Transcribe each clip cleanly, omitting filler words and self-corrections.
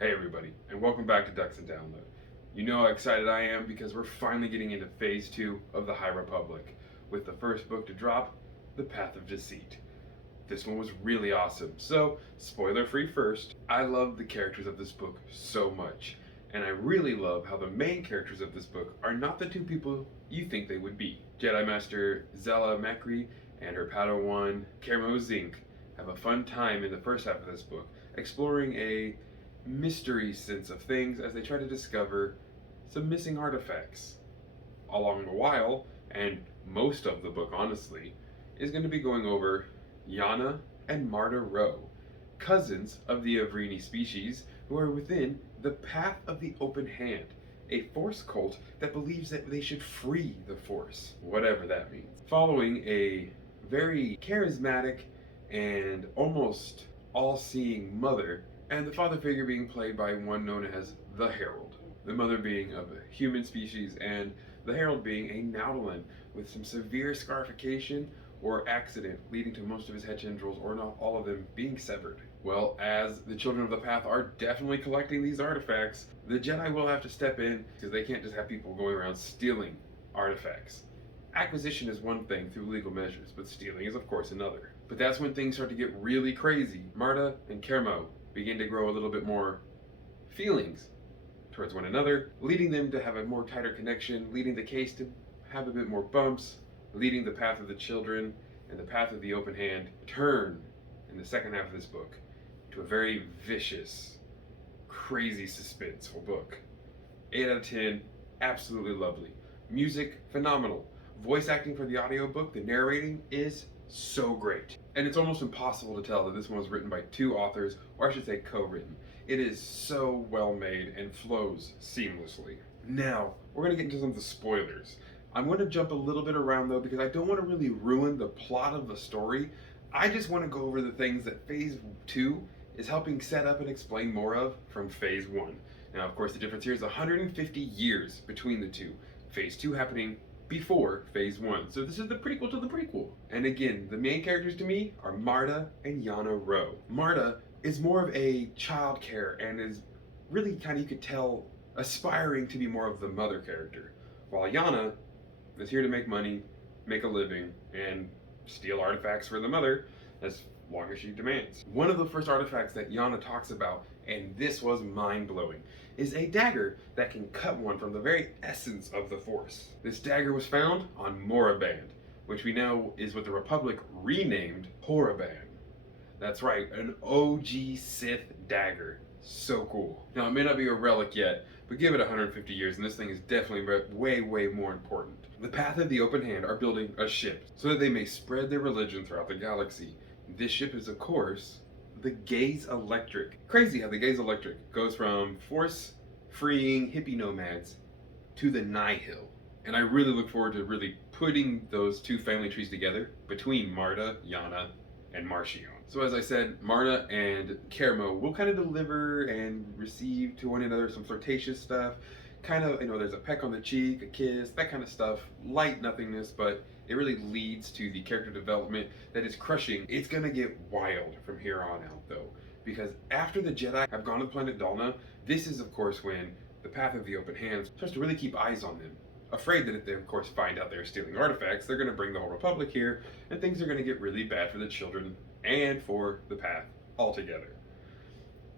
Hey everybody, and welcome back to Ducks and Download. You know how excited I am because we're finally getting into Phase 2 of the High Republic, with the first book to drop, The Path of Deceit. This one was really awesome, so spoiler free first, I love the characters of this book so much, and I really love how the main characters of this book are not the two people you think they would be. Jedi Master Zella Macri and her Padawan Kermo Zink have a fun time in the first half of this book, exploring a mystery sense of things as they try to discover some missing artifacts. Along the while, and most of the book honestly, is going to be going over Yana and Marta Rowe, cousins of the Avrini species who are within the Path of the Open Hand, a Force cult that believes that they should free the Force, whatever that means. Following a very charismatic and almost all-seeing mother, and the father figure being played by one known as the Herald. The mother being of a human species, and the Herald being a Nautolan with some severe scarification or accident leading to most of his head tendrils, or not all of them, being severed. Well, as the Children of the Path are definitely collecting these artifacts, the Jedi will have to step in because they can't just have people going around stealing artifacts. Acquisition is one thing through legal measures, but stealing is of course another. But that's when things start to get really crazy. Marta and Kermo begin to grow a little bit more feelings towards one another, leading them to have a more tighter connection, leading the case to have a bit more bumps, leading the path of the children and the path of the open hand turn in the second half of this book to a very vicious, crazy, suspenseful book. 8 out of 10, absolutely lovely. Music, phenomenal. Voice acting for the audiobook, the narrating is so great. And it's almost impossible to tell that this one was written by two authors, or I should say co-written. It is so well made and flows seamlessly. Now, we're going to get into some of the spoilers. I'm going to jump a little bit around though because I don't want to really ruin the plot of the story. I just want to go over the things that Phase 2 is helping set up and explain more of from Phase 1. Now, of course, the difference here is 150 years between the two. Phase 2 happening before Phase 1. So this is the prequel to the prequel. And again, the main characters to me are Marta and Yana Rowe. Marta is more of a child care and is really kind of, you could tell, aspiring to be more of the mother character. While Yana is here to make money, make a living, and steal artifacts for the mother as long as she demands. One of the first artifacts that Yana talks about, and this was mind-blowing, is a dagger that can cut one from the very essence of the Force. This dagger was found on Moraband, which we know is what the Republic renamed Horaband. That's right, an OG Sith dagger. So cool. Now, it may not be a relic yet, but give it 150 years and this thing is definitely way, way more important. The Path of the Open Hand are building a ship so that they may spread their religion throughout the galaxy. This ship is, of course, the Gaze Electric. Crazy how the Gaze Electric goes from Force-freeing hippie nomads to the Nihil. And I really look forward to really putting those two family trees together between Marta, Yana, and Marchion. So as I said, Marta and Kermo will kind of deliver and receive to one another some flirtatious stuff. Kind of, there's a peck on the cheek, a kiss, that kind of stuff. Light nothingness, but it really leads to the character development that is crushing. It's going to get wild from here on out, though. Because after the Jedi have gone to the planet Dalna, this is, of course, when the Path of the Open Hands starts to really keep eyes on them. Afraid that if they, of course, find out they're stealing artifacts, they're going to bring the whole Republic here, and things are going to get really bad for the children and for the Path altogether.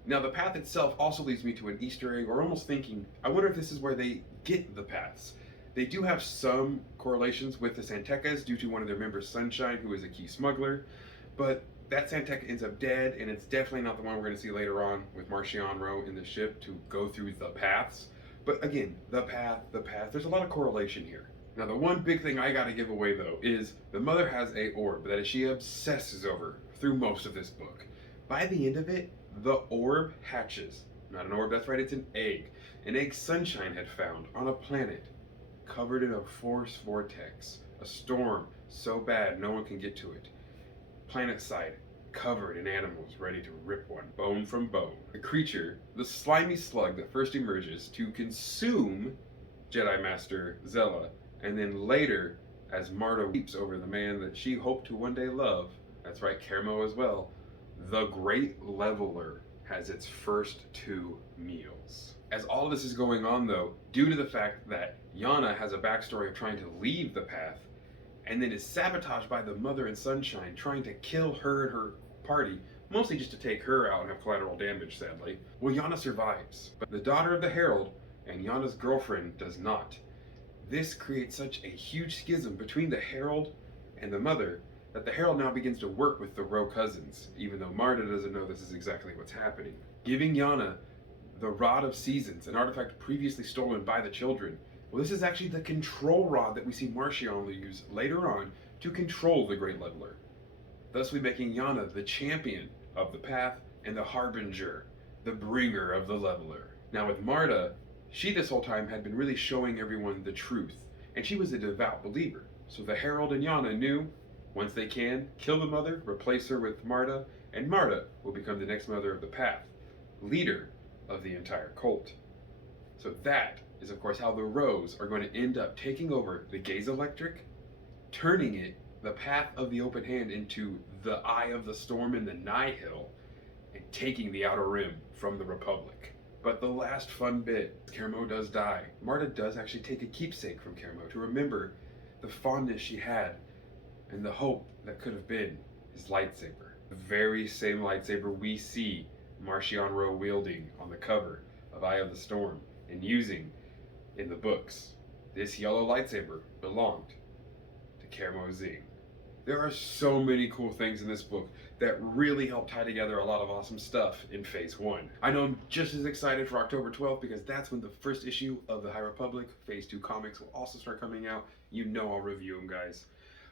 Now, the Path itself also leads me to an Easter egg, or almost thinking, I wonder if this is where they get the Paths. They do have some correlations with the Santecas due to one of their members, Sunshine, who is a key smuggler, but that Santeca ends up dead, and it's definitely not the one we're going to see later on with Marchion Rowe in the ship to go through the Paths. But again, the path, there's a lot of correlation here. Now, the one big thing I gotta give away though is the mother has a orb that she obsesses over through most of this book. By the end of it, the orb hatches. Not an orb, that's right, it's an egg. An egg Sunshine had found on a planet covered in a force vortex. A storm so bad no one can get to it. Planet side, covered in animals ready to rip one, bone from bone. The creature, the slimy slug that first emerges to consume Jedi Master Zella, and then later, as Marta weeps over the man that she hoped to one day love, that's right, Kermo as well, the Great Leveler has its first 2 meals. As all of this is going on, though, due to the fact that Yana has a backstory of trying to leave the path, and then is sabotaged by the mother and sunshine trying to kill her and her party, mostly just to take her out and have collateral damage, sadly. Well, Yana survives, but the daughter of the Herald and Yana's girlfriend does not. This creates such a huge schism between the Herald and the mother that the Herald now begins to work with the Row cousins, even though Marta doesn't know this is exactly what's happening, giving Yana the Rod of Seasons, an artifact previously stolen by the children. Well, this is actually the control rod that we see Marchion use later on to control the Great Leveler, thusly making Yana the champion of the path and the harbinger, the bringer of the Leveler. Now with Marta, she this whole time had been really showing everyone the truth, and she was a devout believer. So the Herald and Yana knew, once they can, kill the mother, replace her with Marta, and Marta will become the next mother of the path, leader of the entire cult. So that is of course how the Rows are going to end up taking over the Gaze Electric, turning it, the path of the open hand, into the Eye of the Storm in the Nihil, and taking the Outer Rim from the Republic. But the last fun bit, Kermo does die. Marta does actually take a keepsake from Kermo to remember the fondness she had and the hope that could have been his lightsaber. The very same lightsaber we see Marchion Ro wielding on the cover of Eye of the Storm and using in the books. This yellow lightsaber belonged to Kermo Zing. There are so many cool things in this book that really help tie together a lot of awesome stuff in Phase 1. I know I'm just as excited for October 12th because that's when the first issue of the High Republic Phase 2 comics will also start coming out. You know I'll review them, guys.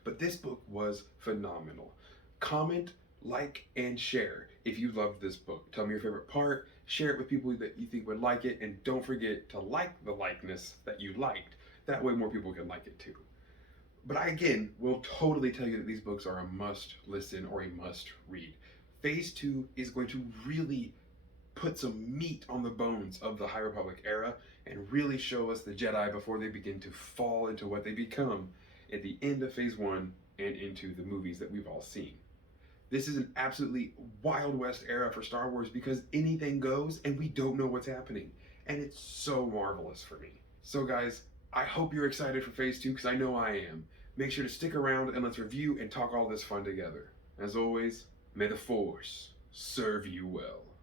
But this book was phenomenal. Comment, like, and share if you loved this book. Tell me your favorite part, share it with people that you think would like it, and don't forget to like the likeness that you liked. That way more people can like it too. But I, again, will totally tell you that these books are a must listen or a must read. Phase 2 is going to really put some meat on the bones of the High Republic era and really show us the Jedi before they begin to fall into what they become at the end of Phase 1 and into the movies that we've all seen. This is an absolutely Wild West era for Star Wars because anything goes and we don't know what's happening. And it's so marvelous for me. So guys, I hope you're excited for Phase 2 because I know I am. Make sure to stick around and let's review and talk all this fun together. As always, may the Force serve you well.